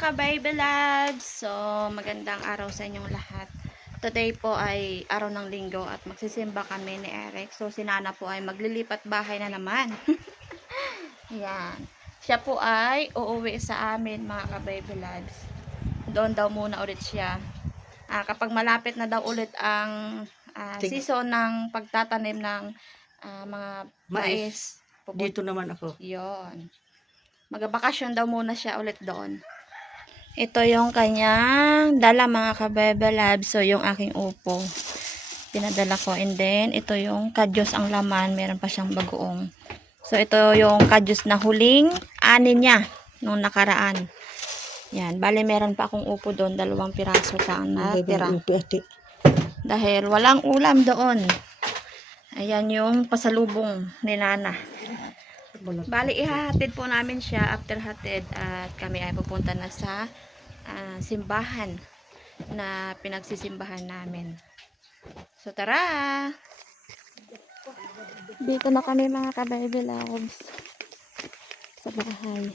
ka-baby loves! So, magandang araw sa inyong lahat. Today po ay araw ng linggo at magsisimba kami ni Eric. So, si Nana po ay maglilipat bahay na naman. Yan. Siya po ay uuwi sa amin, mga ka-baby loves. Doon daw muna ulit siya. Kapag malapit na daw ulit ang season ng pagtatanim ng mga mais. Dito naman ako. Yon. Magbakasyon daw muna siya ulit doon. Ito yung kanyang dala, mga ka-bebe labs. So, yung aking upo. Pinadala ko. And then, ito yung kadyos ang laman. Meron pa siyang bagoong. So, ito yung kadyos na huling ani niya nung nakaraan. Yan. Bali, meron pa akong upo doon. 2 piraso pa ang natira. Dahil walang ulam doon. Ayan yung pasalubong ni Nana. Bali, ihahatid po namin siya after hatid at kami ay pupunta na sa simbahan na pinagsisimbahan namin. So, tara! Dito na kami, mga ka-baby loves, sa bahay.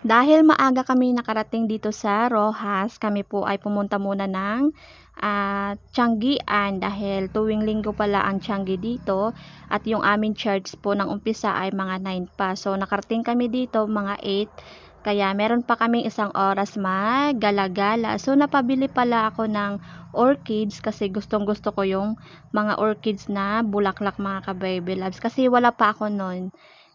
Dahil maaga kami nakarating dito sa Rojas, kami po ay pumunta muna ng Tianggian dahil tuwing linggo pala ang Tianggi dito at yung aming church po ng umpisa ay mga 9 pa. So nakarating kami dito mga 8, kaya meron pa kaming 1 oras maggala-gala. So napabili pala ako ng orchids kasi gustong gusto ko yung mga orchids na bulaklak, mga ka-baby loves, kasi wala pa ako nun.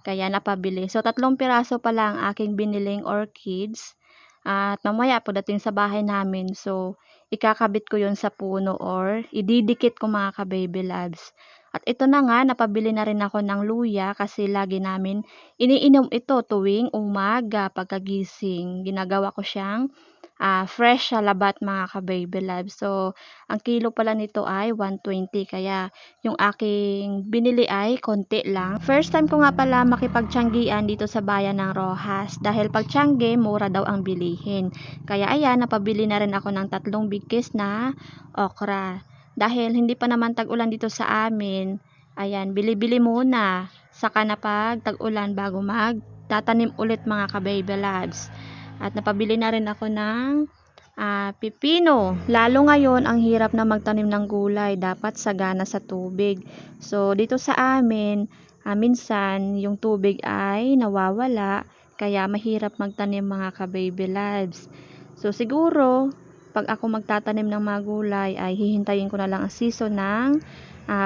Kaya napabili. So, 3 piraso pa lang aking biniling orchids. At mamaya po dating sa bahay namin. So, ikakabit ko yun sa puno or ididikit ko, mga ka-baby loves. At ito na nga, napabili na rin ako ng luya kasi lagi namin iniinom ito tuwing umaga pagkagising. Ginagawa ko siyang fresh sa labat, mga ka-baby loves. So, ang kilo pala nito ay 120, kaya yung aking binili ay konti lang. First time ko nga pala makipagtianggian dito sa bayan ng Rojas dahil pag tiangge, mura daw ang bilihin. Kaya ayan, napabili na rin ako ng 3 bigkis na okra. Dahil hindi pa naman tag-ulan dito sa amin, ayan, bili-bili muna. Saka na pag tag-ulan bago magtatanim ulit, mga ka-baby loves. At napabili na rin ako ng pipino. Lalo ngayon, ang hirap na magtanim ng gulay. Dapat sagana sa tubig. So, dito sa amin, minsan, yung tubig ay nawawala. Kaya mahirap magtanim, mga ka-baby loves. So, siguro, pag ako magtatanim ng mga gulay, ay hihintayin ko na lang ang season ng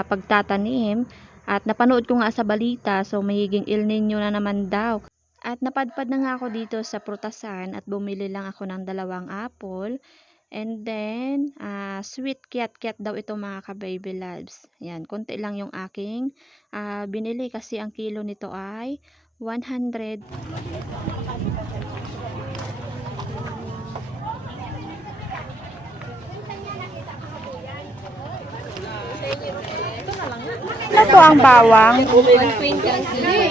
pagtatanim. At napanood ko nga sa balita, so mahiging El Nino na naman daw. At napadpad na nga ako dito sa prutasan at bumili lang ako ng 2 apple. And then, sweet kiat-kiat daw ito, mga ka-baby loves. Yan, konti lang yung aking binili kasi ang kilo nito ay 100. Ano to ang bawang? 120 ang kilo.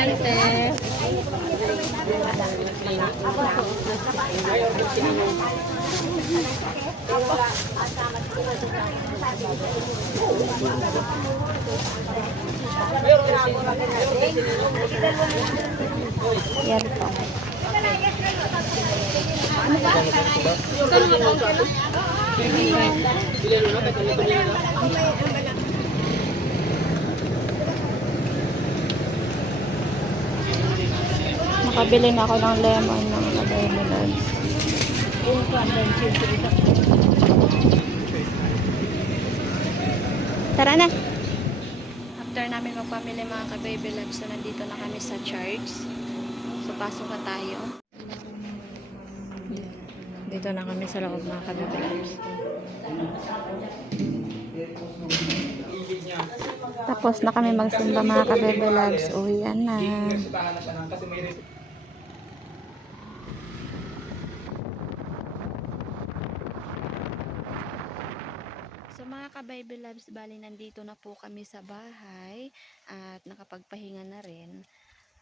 Ante. Yan po. Ano ba? Nakabili na ako ng lemon ng kabaybelabs. Tara na! After namin magpamili mga kabaybelabs, so nandito na kami sa church. So pasok na tayo. Dito na kami sa loob mga kabaybelabs. Tapos na kami magsimba mga kabaybelabs. Uwian na. So mga kabaybelabs, bali nandito na po kami sa bahay at nakapagpahinga na rin.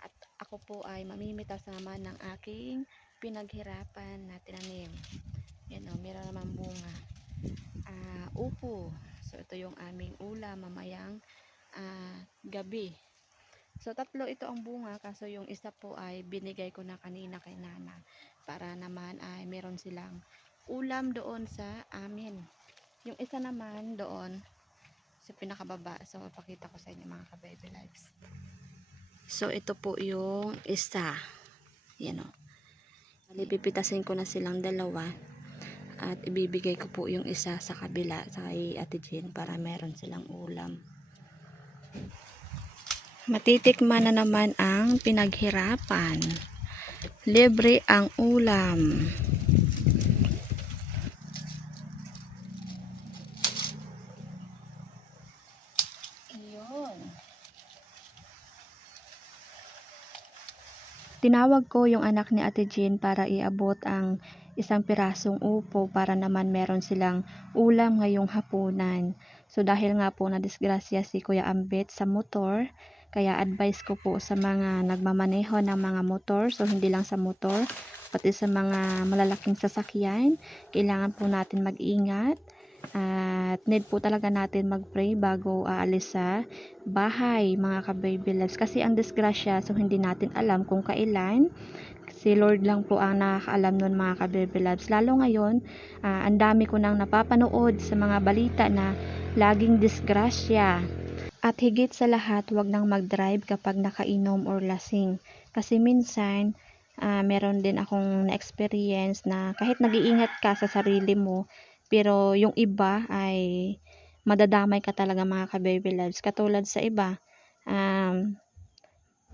At ako po ay mamimitas naman ng aking pinaghirapan na tinanim. Yan o, meron naman bunga. Upo. So ito yung aming ulam mamayang gabi. So tatlo ito ang bunga, kaso yung isa po ay binigay ko na kanina kay Nana para naman ay meron silang ulam doon sa amin. Yung isa naman doon sa pinakababa. So pakita ko sa inyo mga kabaybelabs. So ito po yung isa. Yan o. Pipitasin ko na silang dalawa at ibibigay ko po yung isa sa kabila sa kay Ate Jean para meron silang ulam. Matitikman na naman ang pinaghirapan. Libre ang ulam. Iyon. Tinawag ko yung anak ni Ate Jean para iabot ang isang pirasong upo para naman meron silang ulam ngayong hapunan. So dahil nga po na disgrasya si Kuya Ambet sa motor, kaya advice ko po sa mga nagmamaneho ng mga motor, so hindi lang sa motor, pati sa mga malalaking sasakyan, kailangan po natin mag-ingat at need po talaga natin mag-pray bago aalis sa bahay mga kabaybelabs, kasi ang disgrasya, so hindi natin alam kung kailan. Si Lord lang po ang nakakaalam nun mga kabaybelabs. Lalo ngayon, ang dami ko nang napapanood sa mga balita na laging disgrasya. At higit sa lahat, wag nang mag-drive kapag nakainom or lasing. Kasi minsan, meron din akong na-experience na kahit nag-iingat ka sa sarili mo, pero yung iba ay madadamay ka talaga mga kabaybelabs. Katulad sa iba,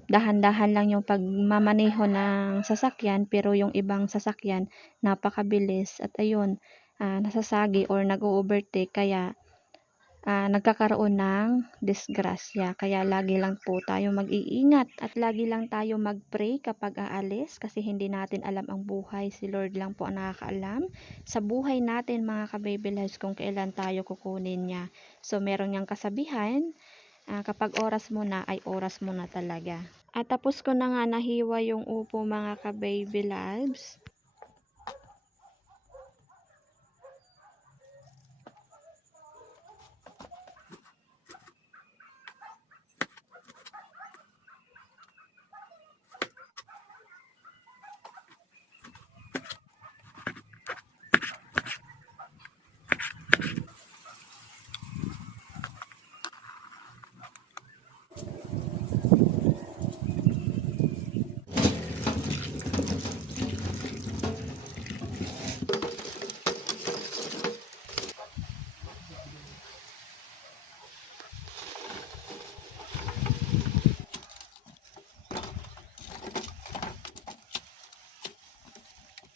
dahan-dahan lang yung pagmamaneho ng sasakyan, pero yung ibang sasakyan napakabilis at ayun, nasasagi or nag-overtake, kaya nagkakaroon ng disgrasya. Kaya lagi lang po tayo mag-iingat at lagi lang tayo mag-pray kapag aalis, kasi hindi natin alam ang buhay. Si Lord lang po ang nakakaalam sa buhay natin mga kabaybelabs kung kailan tayo kukunin niya. So meron niyang kasabihan, kapag oras mo na ay oras mo na talaga. At tapos ko na nga nahiwa yung upo mga kabaybelabs.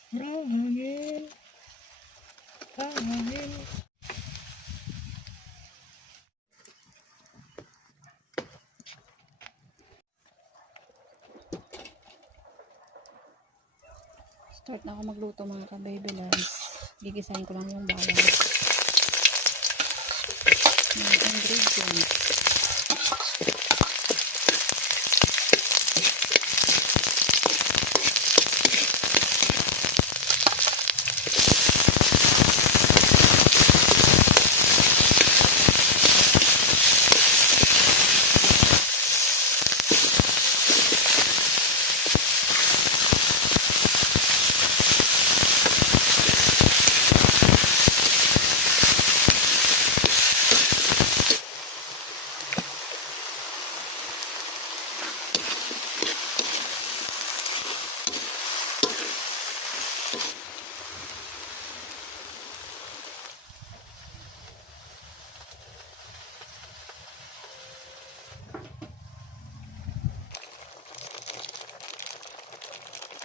Hangin, hangin. Start na ako magluto mga kabaybelabs. Gigisahin ko lang yung bawang. Mga ingredients.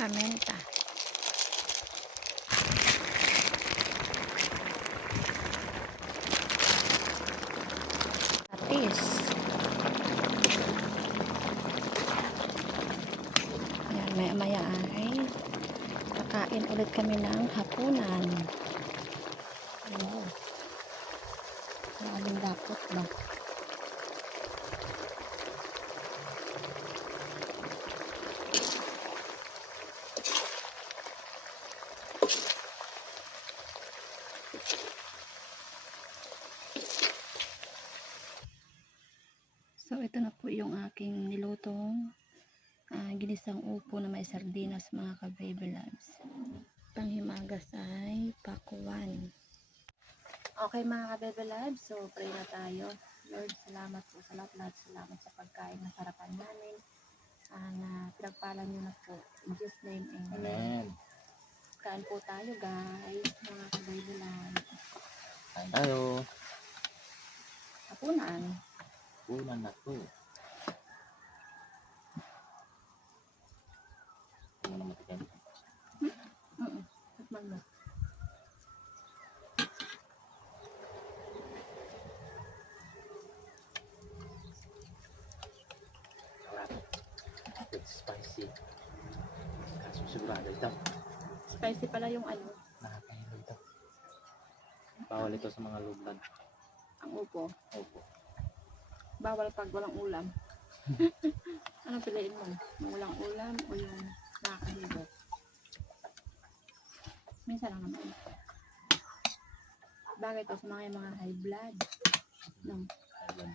paminta. Patis. Yan, maya-maya ay kakain ulit kami ng hapunan. Wow. Maraming dapot ba? So, ito na po yung aking nilutong ginisang upo na may sardinas, mga ka-baby loves. Panghimagas ay pakuan. Okay, mga ka-baby loves, so pray na tayo. Lord, salamat po sa lahat. Salamat sa pagkain na sarapan namin. Na pinagpalan nyo na po. In Jesus' name, amen. Kain po tayo, guys, mga ka-baby loves. Kain tayo. Hapunan. Ulan na to. Ano na matikin? Tikman mo. It's spicy. Kaso sigurado ito. Spicy pala yung ano, Nakakahilo ito. Bawal ito sa mga low blood. ang upo. Opo. Bawal pag walang ulam. Anong piliin mo? Yung walang ulam o yung nakakahilo? Minsan lang naman. Bagay to sa mga high blood. No. Ayun.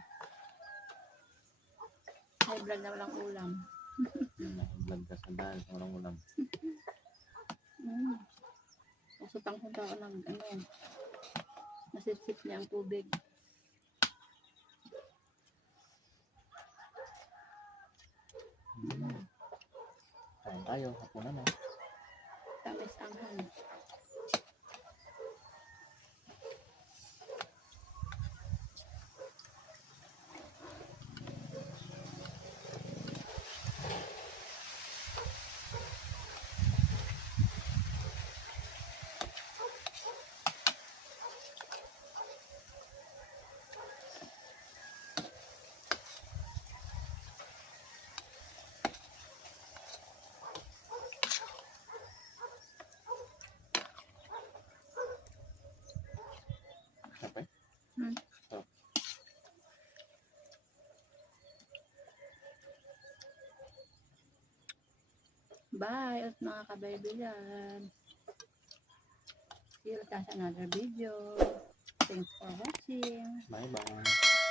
High blood na walang ulam. Blood ka sa dahil sa walang ulam. Usapang kung tao nasipsip niya ang tubig. Kain tayo. Hapunan na. Tamis ang han. Okay? Bye at mga ka-baby yan. See you sa another video. Thanks for watching. Bye bye.